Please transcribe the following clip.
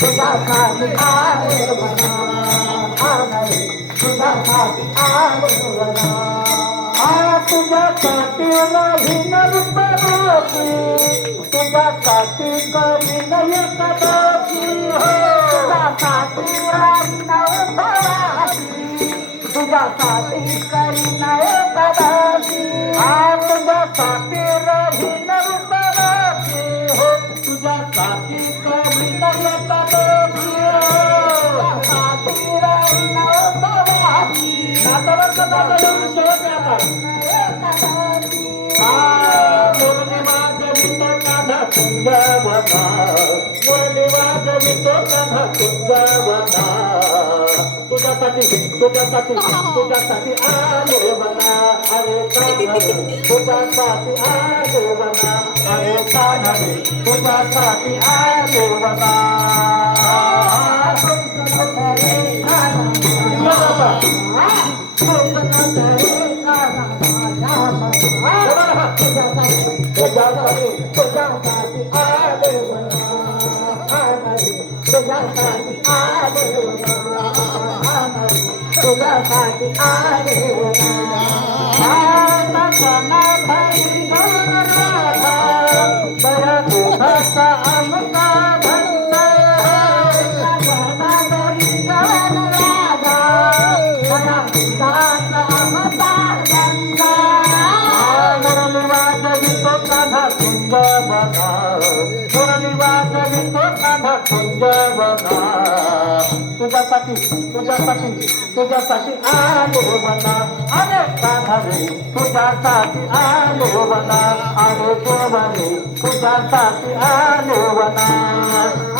तुझ्यासाठी आले वना तुझ्यासाठी आले वना तुझ्यासाठी नाही नरपती तुझ्यासाठी करी नय कदाची तुझ्यासाठी तुझ्यासाठी करी नय कदाची तुझ्यासाठी रही नरपती हो तुझ्यासाठी करी नय कदाची तुझ्यासाठी रही नरपती नातावरचा दादा येऊन शेवट आता मुरली वाजवितो कान्हा कुंजवना मुरली वाजवितो कान्हा कुंजवना तुझ्यासाठी तुझ्यासाठी तुझ्यासाठी आले वना अरे कान्हा तुझ्यासाठी आले वना अरे कान्हा तुझ्यासाठी आले वना तुझ्यासाठी आले तुझ्यासाठी आले तुझ्यासाठी आले बया दुखाचा आमचा तुझ्यासाठी तुझ्यासाठी तुझ्यासाठी आले वना अरे कान्हा रे तुझ्यासाठी आले वना अरे गोवारे तुझ्यासाठी आले वना